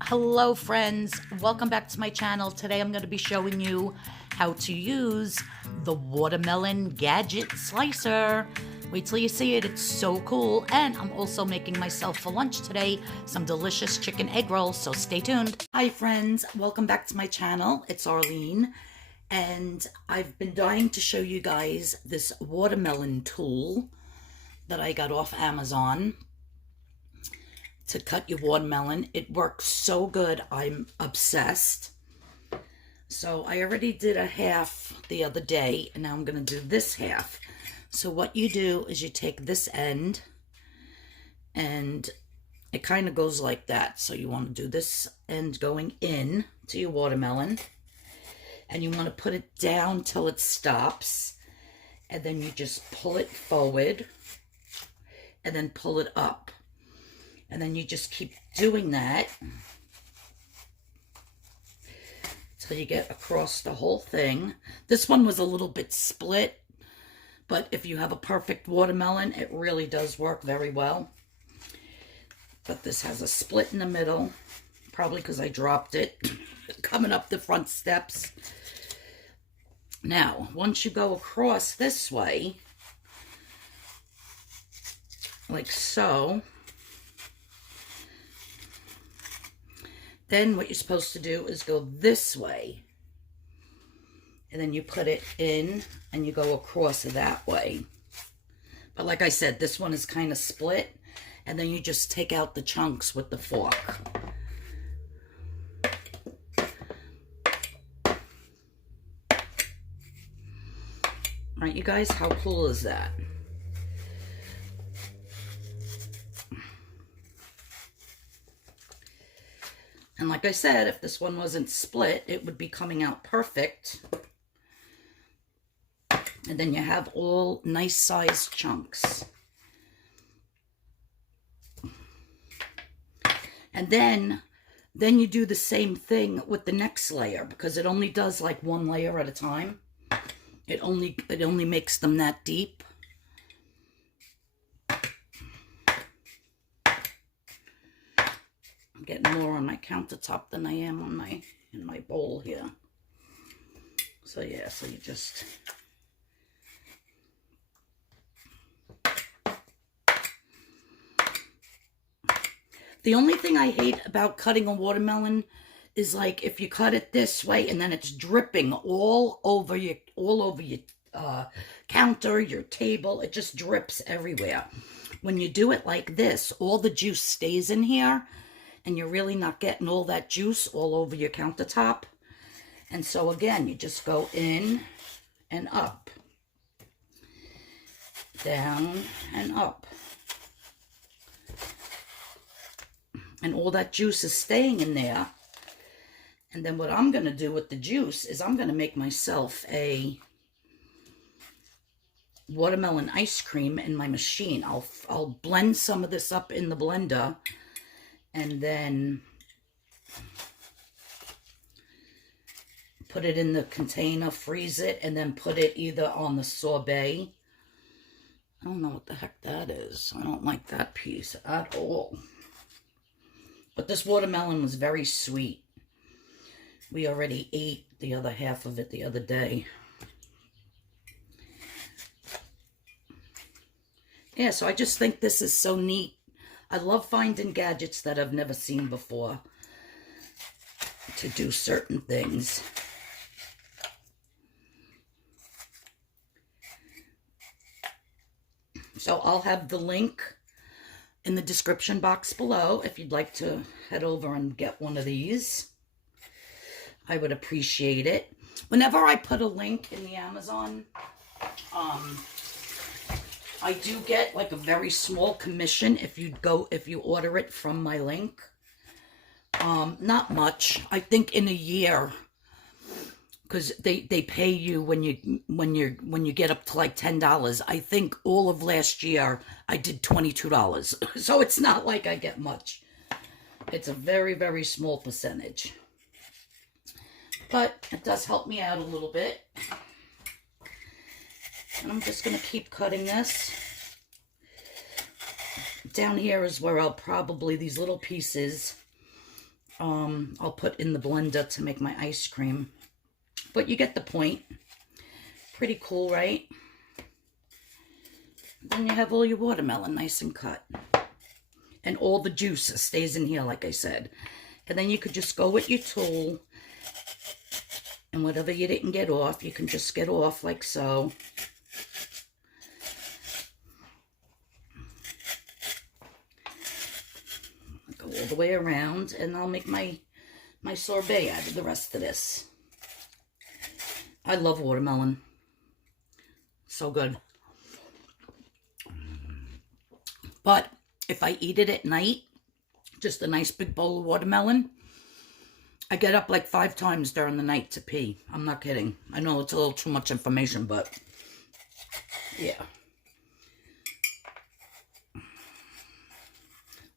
Hello friends, welcome back to my channel. Today I'm going to be showing you how to use the watermelon gadget slicer. Wait till you see it, it's so cool. And I'm also making myself for lunch today some delicious chicken egg rolls, so stay tuned. Hi friends, welcome back to my channel. It's Arlene and I've been dying to show you guys this watermelon tool that I got off Amazon to cut your watermelon. It works so good. I'm obsessed. So I already did a half the other day, and now I'm going to do this half. So what you do is you take this end, and it kind of goes like that. So you want to do this end going in to your watermelon, and you want to put it down till it stops, and then you just pull it forward, and then pull it up. And then you just keep doing that till you get across the whole thing. This one was a little bit split, but if you have a perfect watermelon, it really does work very well. But this has a split in the middle, probably because I dropped it coming up the front steps. Now, once you go across this way, like so, then what you're supposed to do is go this way. And then you put it in and you go across that way. But like I said, this one is kind of split. And then you just take out the chunks with the fork. Right, you guys, how cool is that? And like I said, if this one wasn't split, it would be coming out perfect. And then you have all nice sized chunks. And then you do the same thing with the next layer, because it only does like one layer at a time. It only makes them that deep. I'm getting more on my countertop than I am on in my bowl here. So yeah, so you just the only thing I hate about cutting a watermelon is like if you cut it this way and then it's dripping all over your counter, your table. It just drips everywhere. When you do it like this, all the juice stays in here, and you're really not getting all that juice all over your countertop. And so again, you just go in and up, down and up. And all that juice is staying in there. And then what I'm going to do with the juice is I'm going to make myself a watermelon ice cream in my machine. I'll blend some of this up in the blender, and then put it in the container, freeze it, and then put it either on the sorbet. I don't know what the heck that is. I don't like that piece at all. But this watermelon was very sweet. We already ate the other half of it the other day. Yeah, so I just think this is so neat. I love finding gadgets that I've never seen before to do certain things. So I'll have the link in the description box below if you'd like to head over and get one of these. I would appreciate it. Whenever I put a link in the Amazon, I do get like a very small commission if you order it from my link. Not much. I think in a year, because they pay you when you get up to like $10. I think all of last year I did $22. So it's not like I get much. It's a very, very small percentage. But it does help me out a little bit. And I'm just going to keep cutting this. Down here is where I'll probably, these little pieces, I'll put in the blender to make my ice cream. But you get the point. Pretty cool, right? Then you have all your watermelon nice and cut. And all the juice stays in here, like I said. And then you could just go with your tool. And whatever you didn't get off, you can just get off like so. Go all the way around, and I'll make my sorbet out of the rest of this. I love watermelon. So good. But if I eat it at night, just a nice big bowl of watermelon, I get up like 5 times during the night to pee. I'm not kidding. I know it's a little too much information, but yeah.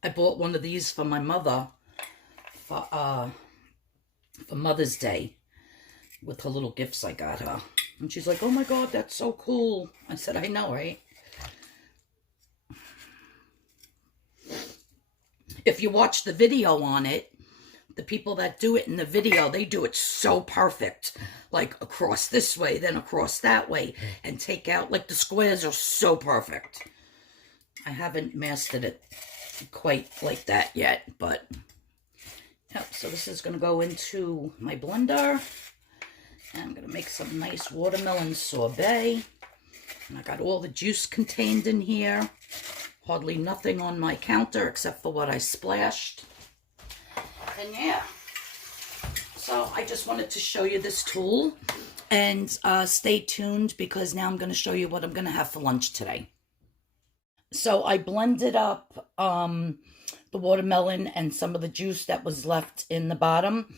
I bought one of these for my mother for Mother's Day with her little gifts I got her. And she's like, oh my God, that's so cool. I said, I know, right? If you watch the video on it, the people that do it in the video, they do it so perfect. Like across this way, then across that way. And take out, like the squares are so perfect. I haven't mastered it quite like that yet, but yep. So this is going to go into my blender. And I'm going to make some nice watermelon sorbet. And I got all the juice contained in here. Hardly nothing on my counter except for what I splashed. And yeah, so I just wanted to show you this tool, and stay tuned because now I'm going to show you what I'm going to have for lunch today. So I blended up the watermelon and some of the juice that was left in the bottom,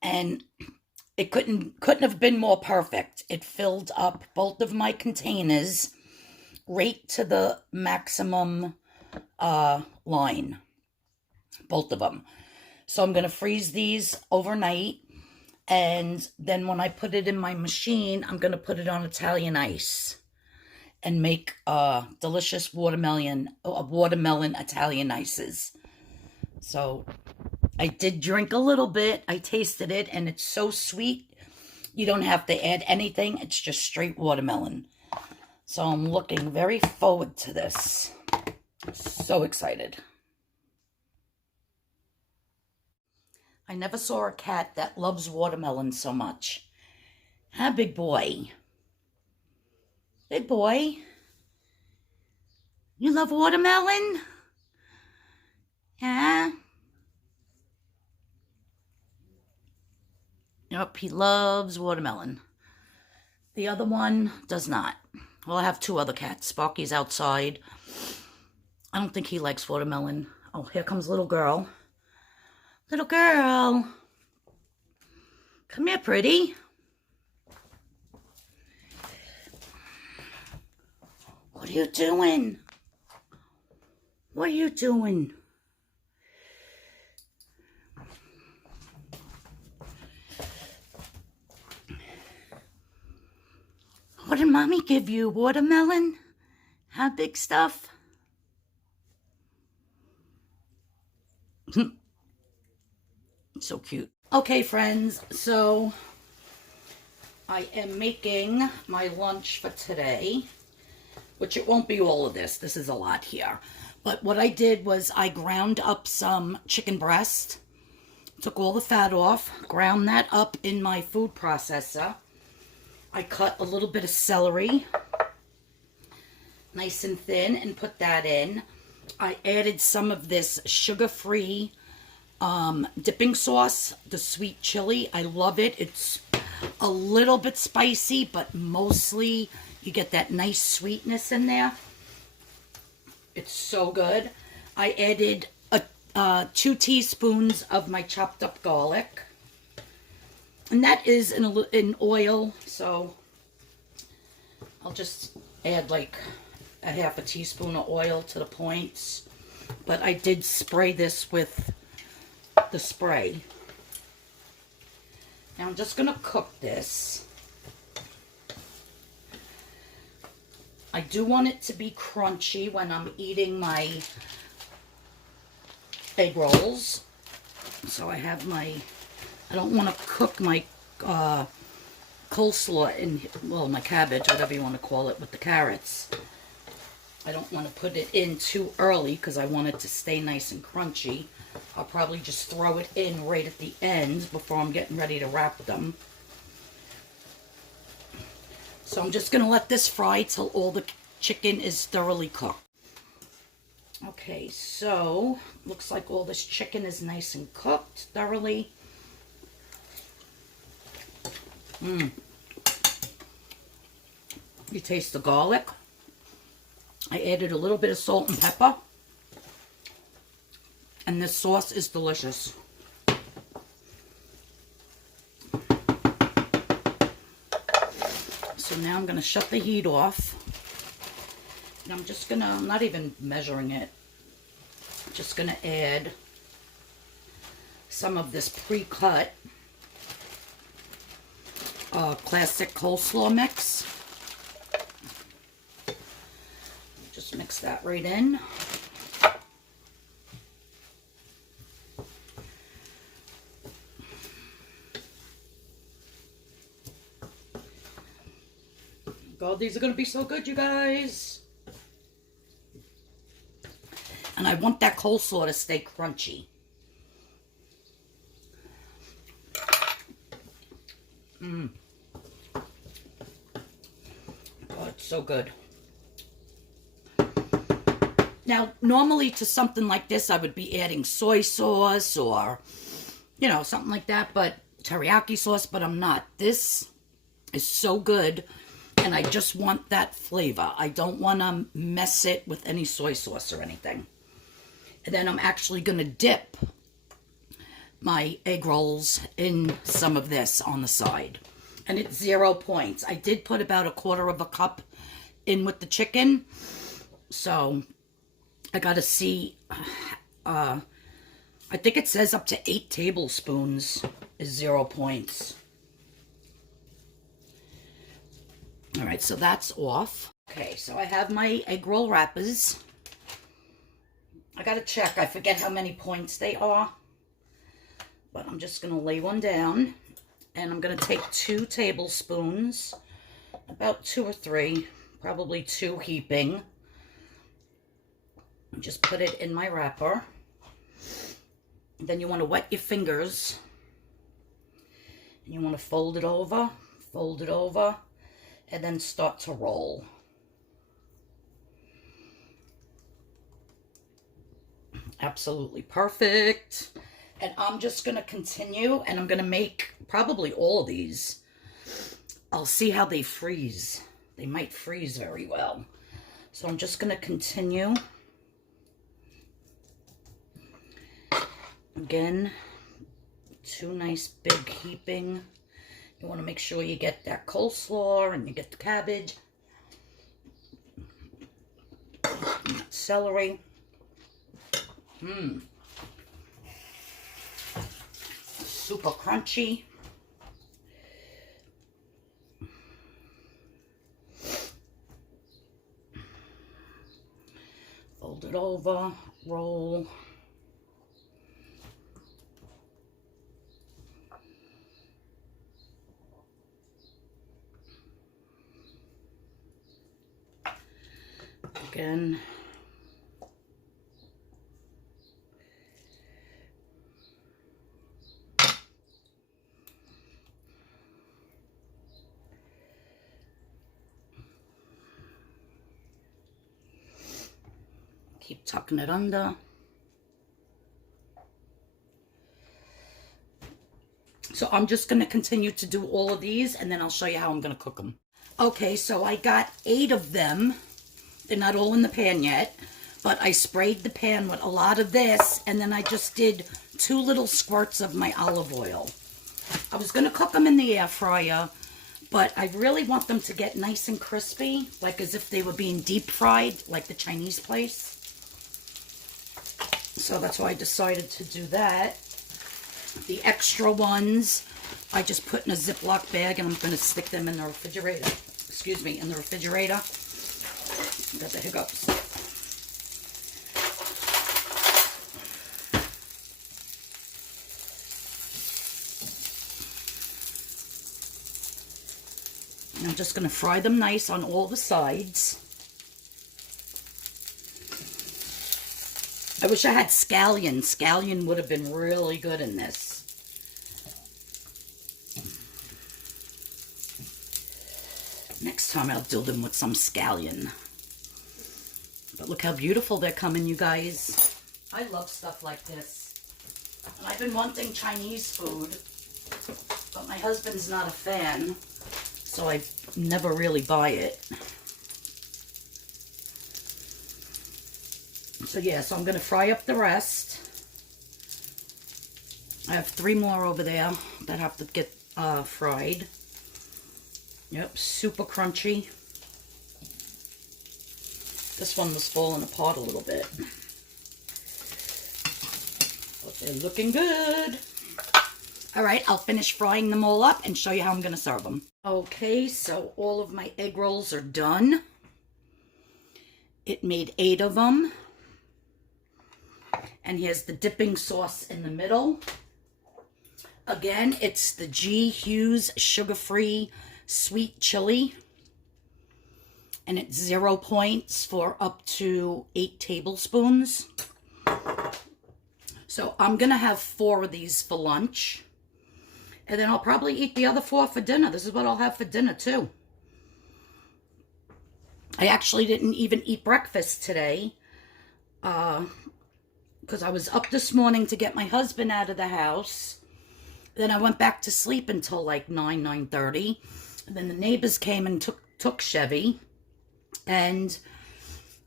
and it couldn't have been more perfect. It filled up both of my containers right to the maximum line, both of them. So I'm going to freeze these overnight, and then when I put it in my machine, I'm going to put it on Italian ice and make delicious watermelon Italian ices. So I did drink a little bit. I tasted it, and it's so sweet. You don't have to add anything. It's just straight watermelon. So I'm looking very forward to this. So excited. I never saw a cat that loves watermelon so much. Huh, big boy? Big boy? You love watermelon? Yeah? Yep, he loves watermelon. The other one does not. Well, I have 2 other cats. Sparky's outside. I don't think he likes watermelon. Oh, here comes little girl. Little girl. Come here, pretty. What are you doing? What are you doing? What did Mommy give you? Watermelon? How big stuff? So cute. Okay, friends, so I am making my lunch for today, which it won't be all of this. This is a lot here. But what I did was I ground up some chicken breast, took all the fat off, ground that up in my food processor. I cut a little bit of celery, nice and thin, and put that in. I added some of this sugar-free dipping sauce, the sweet chili. I love it. It's a little bit spicy, but mostly you get that nice sweetness in there. It's so good. I added 2 teaspoons of my chopped up garlic. And that is in oil, so I'll just add like a ½ a teaspoon of oil to the points. But I did spray this with the spray. Now I'm just going to cook this. I do want it to be crunchy when I'm eating my egg rolls. So I have my, I don't want to cook my coleslaw in, well, my cabbage, whatever you want to call it, with the carrots. I don't want to put it in too early because I want it to stay nice and crunchy. I'll probably just throw it in right at the end before I'm getting ready to wrap them. So I'm just going to let this fry till all the chicken is thoroughly cooked. Okay, so looks like all this chicken is nice and cooked thoroughly. You taste the garlic. I added a little bit of salt and pepper. And this sauce is delicious. So now I'm going to shut the heat off. And I'm just going to, I'm not even measuring it. I'm just going to add some of this pre-cut classic coleslaw mix. Just mix that right in. God, these are going to be so good, you guys. And I want that coleslaw to stay crunchy. Oh, it's so good. Now, normally to something like this, I would be adding soy sauce or, you know, something like that, but teriyaki sauce, but I'm not. This is so good, and I just want that flavor. I don't want to mess it with any soy sauce or anything. And then I'm actually going to dip my egg rolls in some of this on the side. And it's 0 points. I did put about 1/4 cup in with the chicken. So I got to see, I think it says up to 8 tablespoons is 0 points. All right, so that's off. Okay, so I have my egg roll wrappers. I got to check. I forget how many points they are. But I'm just going to lay one down. And I'm going to take 2 tablespoons, about 2 or 3, probably 2 heaping. And just put it in my wrapper. And then you want to wet your fingers. And you want to fold it over, and then start to roll. Absolutely perfect. And I'm just going to continue, and I'm going to make probably all of these. I'll see how they freeze. They might freeze very well. So I'm just going to continue. Again, 2 nice big heaping. You want to make sure you get that coleslaw and you get the cabbage. Celery. Super crunchy. Fold it over, roll. Again. Keep tucking it under. So I'm just going to continue to do all of these, and then I'll show you how I'm going to cook them. Okay, so I got 8 of them. They're not all in the pan yet, but I sprayed the pan with a lot of this, and then I just did 2 little squirts of my olive oil. I was going to cook them in the air fryer, but I really want them to get nice and crispy, like as if they were being deep fried, like the Chinese place. So that's why I decided to do that. The extra ones, I just put in a Ziploc bag, and I'm going to stick them in the refrigerator. Excuse me, in the refrigerator. Got the hiccups. And I'm just going to fry them nice on all the sides. I wish I had scallion. Scallion would have been really good in this. Next time I'll do them with some scallion. But look how beautiful they're coming, you guys. I love stuff like this. And I've been wanting Chinese food, but my husband's not a fan, so I never really buy it. So yeah, so I'm going to fry up the rest. I have 3 more over there that have to get fried. Yep, super crunchy. This one was falling apart a little bit. But they're looking good. All right, I'll finish frying them all up and show you how I'm going to serve them. Okay, so all of my egg rolls are done. It made 8 of them. And here's the dipping sauce in the middle. Again, it's the G.Hughes sugar-free sweet chili. And it's 0 points for up to 8 tablespoons. So I'm going to have 4 of these for lunch. And then I'll probably eat the other 4 for dinner. This is what I'll have for dinner too. I actually didn't even eat breakfast today. Because I was up this morning to get my husband out of the house. Then I went back to sleep until like 9:30. And then the neighbors came and took Chevy. And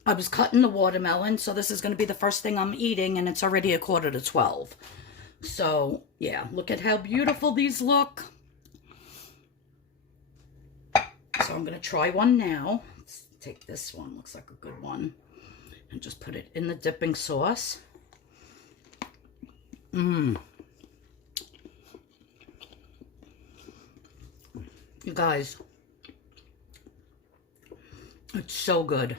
I was cutting the watermelon. So this is going to be the first thing I'm eating. And it's already 11:45. So, yeah. Look at how beautiful these look. So I'm going to try one now. Let's take this one. Looks like a good one. And just put it in the dipping sauce. Mmm. You guys, it's so good.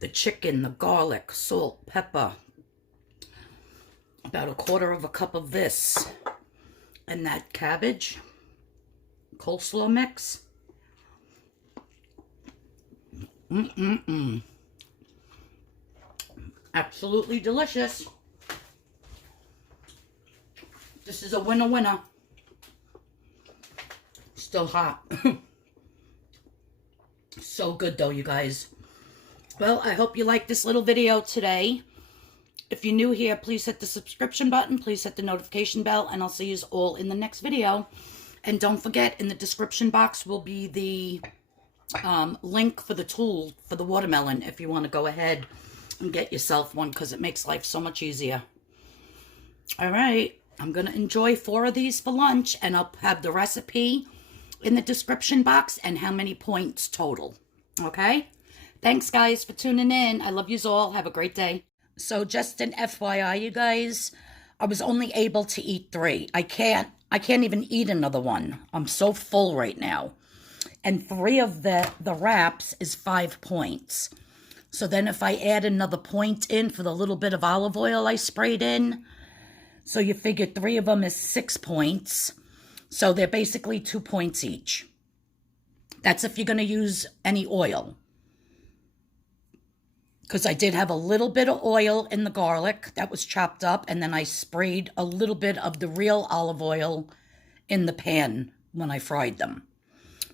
The chicken, the garlic, salt, pepper, about 1/4 cup of this, and that cabbage, coleslaw mix. Absolutely delicious. This is a winner. Still hot. So good though, you guys. Well, I hope you liked this little video today. If you're new here, please hit the subscription button. Please hit the notification bell, and I'll see you all in the next video. And don't forget, in the description box will be the link for the tool for the watermelon if you want to go ahead and get yourself one, because it makes life so much easier. All right, I'm going to enjoy 4 of these for lunch, and I'll have the recipe in the description box and how many points total. Okay? Thanks, guys, for tuning in. I love yous all. Have a great day. So just an FYI, you guys, I was only able to eat 3. I can't even eat another one. I'm so full right now. And 3 of the wraps is 5 points. So then if I add another point in for the little bit of olive oil I sprayed in, so you figure 3 of them is 6 points. So they're basically 2 points each. That's if you're going to use any oil. Because I did have a little bit of oil in the garlic that was chopped up, and then I sprayed a little bit of the real olive oil in the pan when I fried them.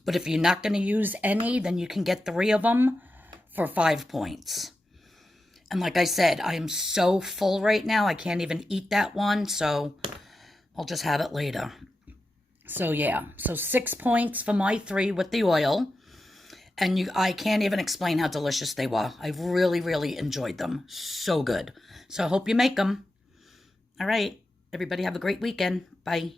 But if you're not going to use any, then you can get 3 of them for 5 points. And like I said, I am so full right now, I can't even eat that one, so I'll just have it later. So yeah, so 6 points for my 3 with the oil. And I can't even explain how delicious they were. I really, really enjoyed them. So good. So I hope you make them. All right. Everybody have a great weekend. Bye.